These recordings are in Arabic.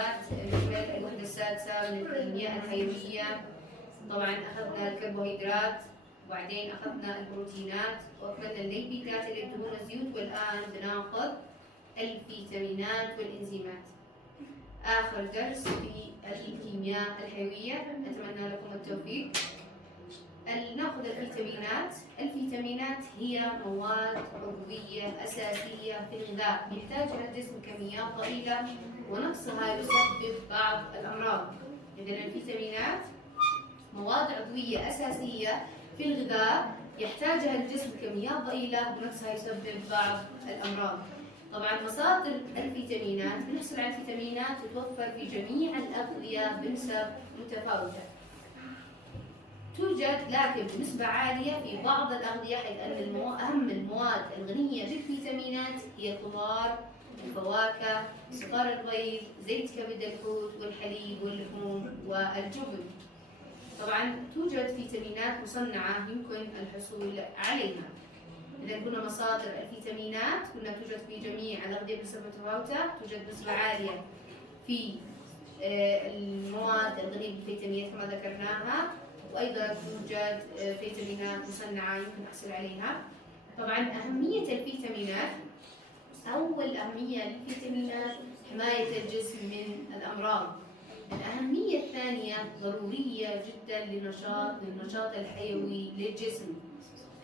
الإنزيمات مثل الوحدة السادسة من الكيمياء الحيوية. طبعا أخذنا الكربوهيدرات، وبعدين أخذنا البروتينات، وأكملنا الليبيدات اللي الدهون والزيوت، والآن بناخذ الفيتامينات والإنزيمات. آخر درس في الكيمياء الحيوية، أتمنى لكم التوفيق. ناخذ الفيتامينات. الفيتامينات هي مواد عضوية أساسية في الغذاء يحتاجها الجسم كميات ضئيلة، ونقصها يسبب بعض الأمراض. إذن الفيتامينات مواد عضوية أساسية في الغذاء يحتاجها الجسم كميات ضئيلة، ونقصها يسبب بعض الأمراض. طبعا مصادر الفيتامينات، بنحصل على الفيتامينات تتوفر في جميع الأغذية بنسب متفاوتة. توجد لكن بنسبة عالية في بعض الأغذية، حيث أن أهم المواد الغنية بالفيتامينات هي الخضار، الفواكه، صفار البيض، زيت كبد الحوت، والحليب، واللحوم، والجبن. طبعا توجد فيتامينات مصنعة يمكن الحصول عليها. إذا قلنا مصادر الفيتامينات، قلنا توجد في جميع الأغذية بنسبة متفاوتة، توجد نسبة عالية في المواد الغنية بالفيتامينات كما ذكرناها، وأيضا توجد فيتامينات مصنعة يمكن الحصول عليها. طبعا أهمية الفيتامينات، أول أهمية للفيتامينات حماية الجسم من الأمراض. الأهمية الثانية ضرورية جدا للنشاط الحيوي للجسم.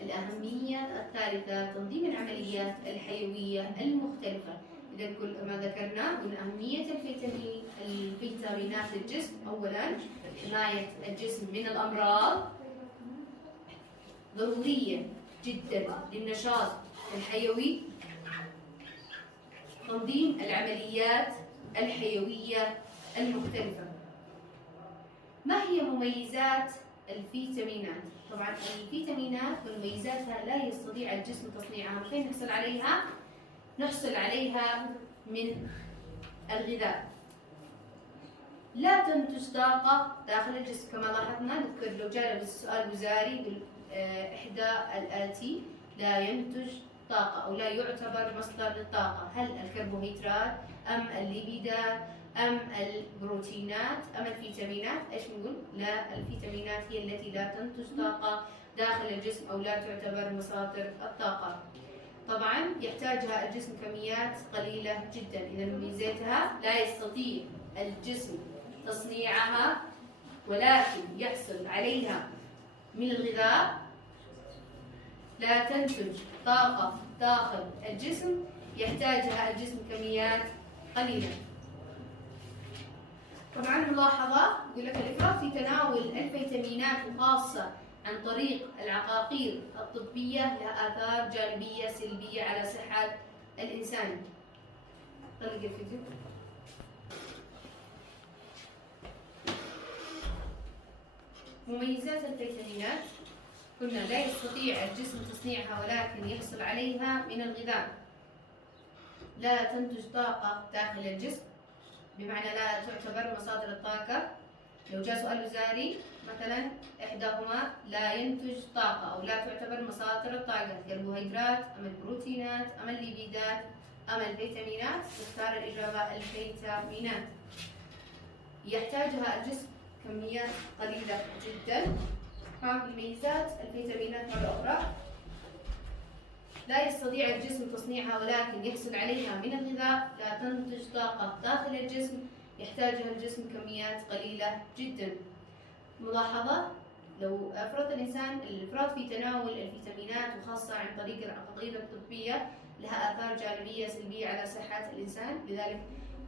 الأهمية الثالثة تنظيم العمليات الحيوية المختلفة. إذا كل ما ذكرنا من أهمية الفيتامينات للجسم، أولا حماية الجسم من الأمراض، ضرورية جدا للنشاط الحيوي، تنظيم العمليات الحيوية المختلفة. ما هي مميزات الفيتامينات؟ طبعا الفيتامينات ومميزاتها لا يستطيع الجسم تصنيعها. من فين نحصل عليها؟ نحصل عليها من الغذاء. لا تنتج طاقة داخل الجسم كما لاحظنا. نذكر لو جاء سؤال وزاري إحدى الآتي لا ينتج طاقة أو لا يعتبر مصدر للطاقة، هل الكربوهيدرات أم الليبيدات أم البروتينات أم الفيتامينات؟ إيش نقول؟ لا، الفيتامينات هي التي لا تنتج طاقة داخل الجسم أو لا تعتبر مصادر الطاقة. طبعا يحتاجها الجسم كميات قليلة جدا. إذا مميزاتها لا يستطيع الجسم تصنيعها، ولكن يحصل عليها من الغذاء. لا تنتج طاقة داخل الجسم، يحتاجها الجسم كميات قليلة. طبعا ملاحظة يقول لك الإفراط في تناول الفيتامينات وخاصة عن طريق العقاقير الطبية لها آثار جانبية سلبية على صحة الإنسان. طلق الفيديو. مميزات الفيتامينات، قلنا لا يستطيع الجسم تصنيعها ولكن يحصل عليها من الغذاء. لا تنتج طاقة داخل الجسم، بمعنى لا تعتبر مصادر الطاقة. لو جاء سؤال وزاري مثلا إحداهما لا ينتج طاقة أو لا تعتبر مصادر الطاقة، الكربوهيدرات أم البروتينات أم الليبيدات أم الفيتامينات، نختار الإجابة الفيتامينات. يحتاجها الجسم كميات قليلة جدا. مميزات الفيتامينات مرة أخرى، لا يستطيع الجسم تصنيعها ولكن يحصل عليها من الغذاء. لا تنتج طاقة داخل الجسم، يحتاجها الجسم كميات قليلة جدا. ملاحظة، لو أفرط الإنسان الإفراط في تناول الفيتامينات وخاصة عن طريق العقاقير الطبية لها آثار جانبية سلبية على صحة الإنسان. لذلك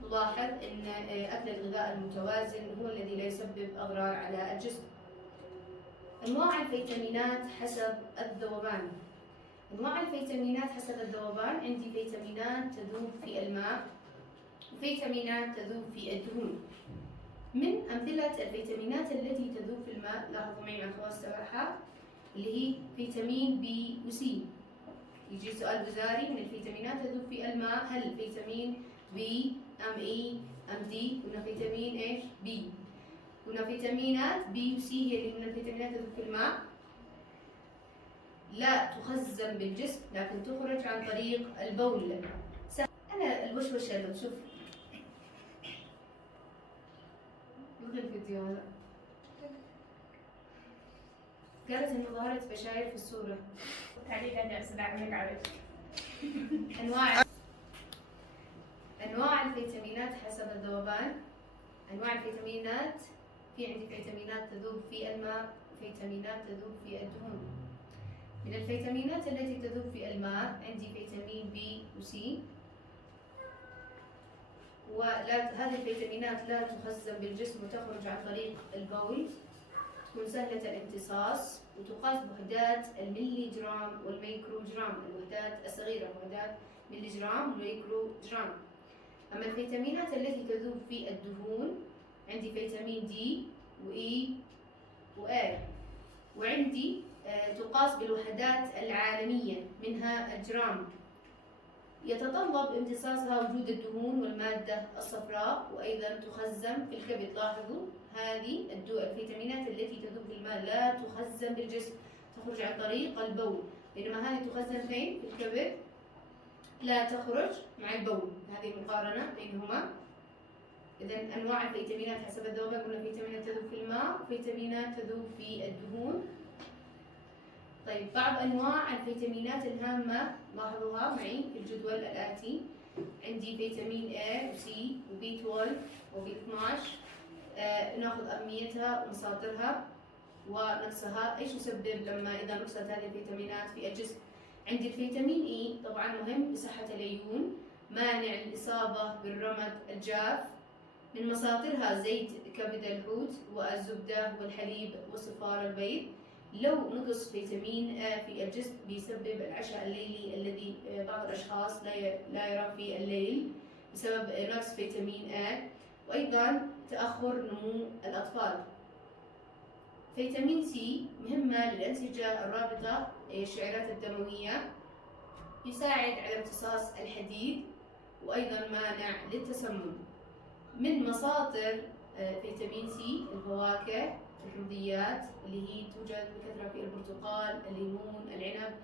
نلاحظ أن أكل الغذاء المتوازن هو الذي لا يسبب أضرار على الجسم. أنواع الفيتامينات حسب الذوبان. أنواع الفيتامينات حسب الذوبان، عندي فيتامينات تذوب في الماء، وفيتامينات تذوب في الدهون. من أمثلة الفيتامينات التي تذوب في الماء، لاحظوا معي مع خواص السباحة، اللي هي فيتامين بي وسي. يجي سؤال وزاري من الفيتامينات تذوب في الماء، هل فيتامين بي أم إي أم دي؟ قلنا فيتامين إيش؟ بي. قلنا فيتامينات بي وسي هي اللي من الفيتامينات تذوب في الماء، لا تخزن بالجسم لكن تخرج عن طريق البول. أنا الوشوشة لو شوف الغي الفيديو هذا. قالت إنه ظهرت بشاير في الصورة. تعليق أنا أسمع عليك. أنواع الفيتامينات حسب الذوبان. أنواع الفيتامينات، في عندي فيتامينات تذوب في الماء وفيتامينات تذوب في الدهون. من الفيتامينات التي تذوب في الماء عندي فيتامين بي وسي، هذه الفيتامينات لا تخزن بالجسم وتخرج عن طريق البول، تكون سهلة الامتصاص وتقاس بوحدات الملي جرام والميكرو جرام، الوحدات الصغيرة وحدات ملي جرام وميكرو جرام. أما الفيتامينات التي تذوب في الدهون عندي فيتامين دي وإي وآ، وعندي تقاس بالوحدات العالمية منها الجرام. يتطلب امتصاصها وجود الدهون والمادة الصفراء، وأيضا تخزن في الكبد. لاحظوا هذه الفيتامينات التي تذوب في الماء لا تخزن بالجسم، تخرج عن طريق البول، بينما هذه تخزن فين؟ في الكبد، لا تخرج مع البول. هذه مقارنة بينهما. إذن أنواع الفيتامينات حسب الذوبان، قلنا فيتامينات تذوب في الماء وفيتامينات تذوب في الدهون. طيب بعض أنواع الفيتامينات الهامة لاحظوها معي في الجدول الآتي. عندي فيتامين A و C و B12 و B12. ناخذ أهميتها ومصادرها ونقصها. إيش يسبب إذا نقصت هذه الفيتامينات في الجسم؟ عندي الفيتامين E طبعا مهم لصحة العيون، مانع الإصابة بالرمد الجاف. من مصادرها زيت كبد الحوت والزبدة والحليب وصفار البيض. لو نقص فيتامين A في الجسم بيسبب العشاء الليلي الذي بعض الأشخاص لا يرى في الليل بسبب نقص فيتامين A، وأيضا تأخر نمو الأطفال. فيتامين C مهمة للأنسجة الرابطة الشعيرات الدموية، يساعد على امتصاص الحديد، وأيضا مانع للتسمم. من مصادر فيتامين سي الفواكه، الحمضيات اللي هي توجد بكثرة في البرتقال، الليمون، العنب،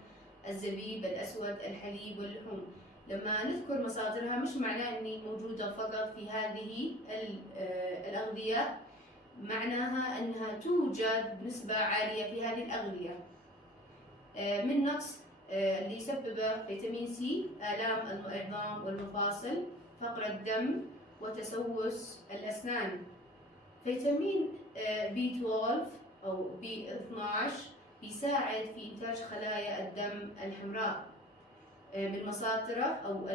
الزبيب الأسود، الحليب واللحوم. لما نذكر مصادرها مش معناه أني موجودة فقط في هذه الأغذية، معناها أنها توجد بنسبة عالية في هذه الأغذية. من نقص اللي يسبب فيتامين سي آلام العظام والمفاصل، فقر الدم، وتسوس الأسنان. فيتامين B12 أو B12 بيساعد في إنتاج خلايا الدم الحمراء. من مصادره أو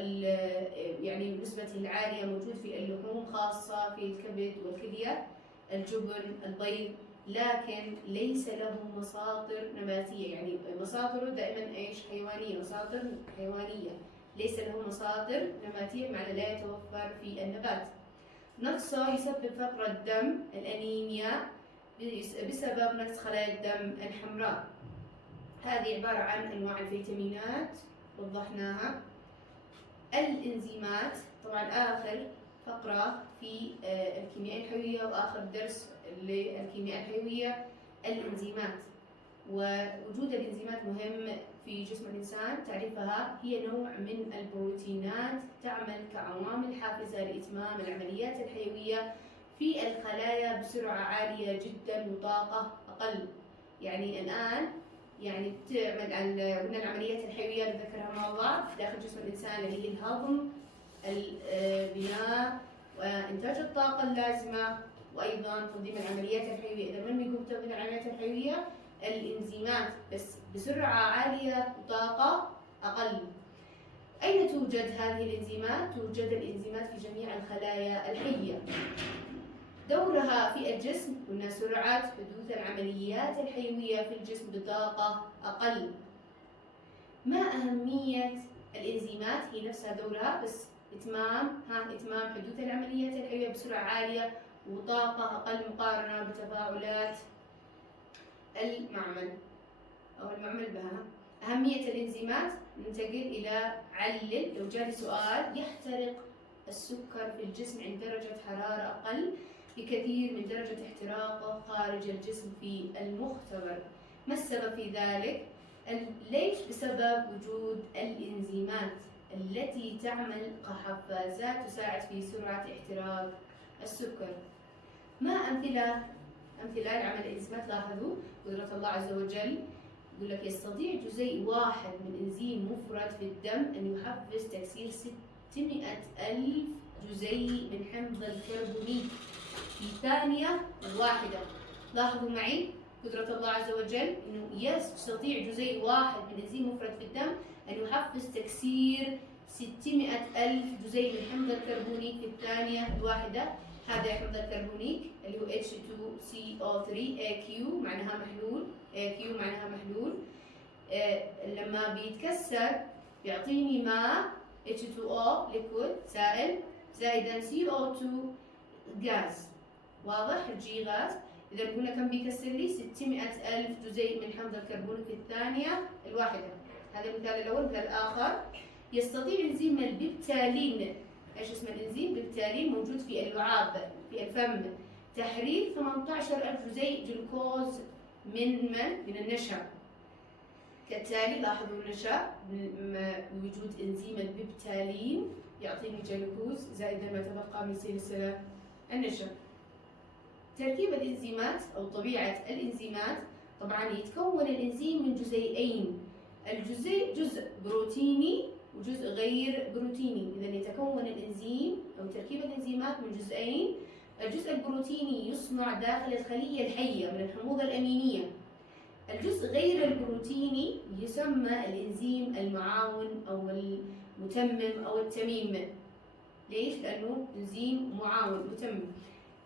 يعني بنسبته العالية موجود في اللحوم، خاصة في الكبد والكلية، الجبن، البيض، لكن ليس له مصادر نباتية. يعني مصادره دائما ايش؟ حيوانية، مصادر حيوانية، ليس له مصادر نباتية، بمعنى لا يتوفر في النبات. نقصه يسبب فقر الدم، الأنيميا، بسبب نقص خلايا الدم الحمراء. هذه عبارة عن أنواع الفيتامينات وضحناها. الإنزيمات، طبعا آخر فقرة في الكيمياء الحيوية وآخر درس للكيمياء الحيوية الإنزيمات. ووجود الإنزيمات مهم في جسم الإنسان. تعريفها هي نوع من البروتينات تعمل كعوامل حافزة لإتمام العمليات الحيوية في الخلايا بسرعة عالية جدا وطاقة أقل. يعني الآن يعني تعمل قلنا العمليات الحيوية اللي ذكرها مع بعض داخل جسم الإنسان، اللي هي الهضم، البناء، وإنتاج الطاقة اللازمة، وأيضا تنظيم العمليات الحيوية. إذا من يقوم بتنظيم العمليات الحيوية؟ الإنزيمات، بس بسرعة عالية وطاقة أقل. أين توجد هذه الإنزيمات؟ توجد الإنزيمات في جميع الخلايا الحية. دورها في الجسم قلنا سرعة حدوث العمليات الحيوية في الجسم بطاقة أقل. ما أهمية الإنزيمات؟ هي نفسها دورها، بس إتمام حدوث العمليات الحيوية بسرعة عالية وطاقة أقل مقارنة بتفاعلات المعمل أو المعمل بها. أهمية الإنزيمات، ننتقل إلى علل. لو جاني سؤال، يحترق السكر في الجسم عند درجة حرارة أقل بكثير من درجة احتراقه خارج الجسم في المختبر. ما السبب في ذلك؟ ليش؟ بسبب وجود الإنزيمات التي تعمل كحفازات تساعد في سرعة احتراق السكر. ما أمثلة لعمل الإنزيمات؟ لاحظوا قدرة الله عز وجل. يقول لك يستطيع جزيء واحد من إنزيم مفرد في الدم أن يحفز تكسير 600,000 جزيء من حمض الكربونيك في ثانية واحدة. لاحظوا معي قدرة الله عز وجل أنه يستطيع جزيء واحد من إنزيم مفرد في الدم أن يحفز تكسير 600,000 جزيء من حمض الكربونيك في الثانية الواحدة. هذا حمض الكربونيك اللي هو H2CO3 AQ معناها محلول، AQ معناها محلول. لما بيتكسر بيعطيني ماء H2O liquid سائل زائدا CO2 غاز، واضح؟ الجي غاز. إذا قلنا كم بيكسر لي؟ 600,000 جزيء من حمض الكربونيك في الثانية الواحدة. هذا المثال الأول. المثال الآخر، يستطيع إنزيم البيبتالين، ايش اسم الإنزيم؟ بيبتالين، موجود في اللعاب في الفم، تحرير 18,000 جزيء جلوكوز من النشا. كالتالي لاحظوا النشا بوجود إنزيم البيبتالين يعطيني جلوكوز زائد ما تبقى من سلسلة النشا. تركيب الإنزيمات أو طبيعة الإنزيمات، طبعا يتكون الإنزيم من جزيئين، الجزيء جزء بروتيني وجزء غير بروتيني. إذا يتكون الإنزيم أو تركيب الإنزيمات من جزئين، الجزء البروتيني يصنع داخل الخلية الحية من الحموضة الأمينية، الجزء غير البروتيني يسمى الإنزيم المعاون أو المتمم أو التميم. ليش؟ لأنه إنزيم معاون متمم.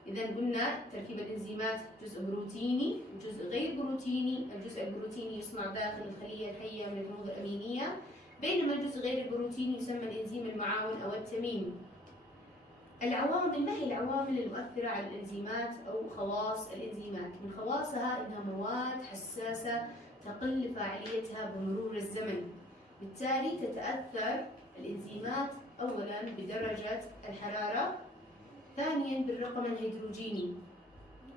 إذا قلنا تركيب الإنزيمات جزء بروتيني وجزء غير بروتيني، الجزء البروتيني يصنع داخل الخلية الحية من الحموضة الأمينية، بينما الجزء غير البروتيني يسمى الإنزيم المعاون أو التميم. العوامل، ما هي العوامل المؤثرة على الإنزيمات أو خواص الإنزيمات؟ من خواصها إنها مواد حساسة تقل فاعليتها بمرور الزمن، بالتالي تتأثر الإنزيمات أولاً بدرجة الحرارة، ثانياً بالرقم الهيدروجيني،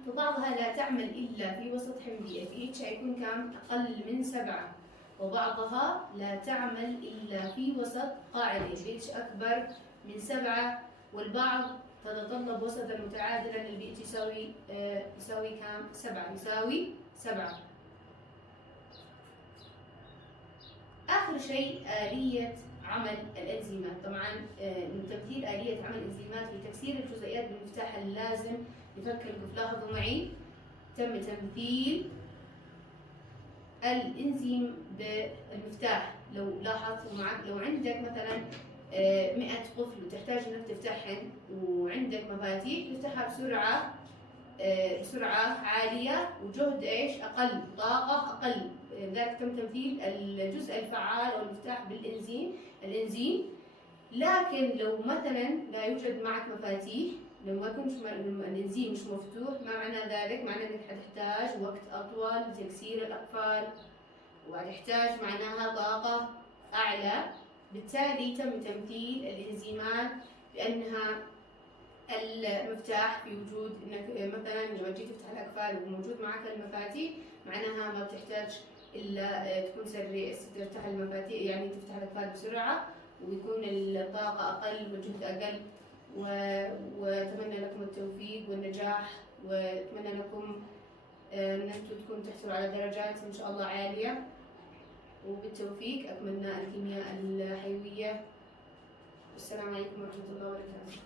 وبعضها لا تعمل إلا في وسط حمضي، الpH حيكون كام؟ أقل من 7، وبعضها لا تعمل إلا في وسط قاعدي الpH أكبر من 7، والبعض تتطلب وسطا متعادلا الpH يساوي كام؟ 7، يساوي 7. آخر شيء آلية عمل الإنزيمات. طبعا من تمثيل آلية عمل الإنزيمات في تكسير الجزيئات بالمفتاح اللازم لفك القفل. لاحظوا معي تم تمثيل الإنزيم بالمفتاح. لو لاحظت معك، لو عندك مثلا 100 قفل وتحتاج انك تفتحهن وعندك مفاتيح تفتحها بسرعة عالية وجهد ايش؟ أقل، طاقة أقل. لذلك تم تمثيل الجزء الفعال أو المفتاح الإنزيم. لكن لو مثلا لا يوجد معك مفاتيح، لو ما كنت الإنزيم مش مفتوح، ما معنى ذلك؟ معنى أنك حتحتاج وقت أطول لتكسير الأقفال وحتحتاج معناها طاقة أعلى. بالتالي تم تمثيل الإنزيمات بأنها المفتاح، في وجود انك مثلا لما تجي تفتح الاقفال وموجود معك المفاتيح، معناها ما بتحتاج الا تكون سريع تفتح المفاتيح، يعني تفتح الاقفال بسرعه ويكون الطاقه اقل والجهد اقل. واتمنى لكم التوفيق والنجاح، واتمنى لكم انكم تكونوا تحصلوا على درجات ان شاء الله عاليه، وبالتوفيق. اتمنى الكيمياء الحيويه. والسلام عليكم ورحمه الله وبركاته.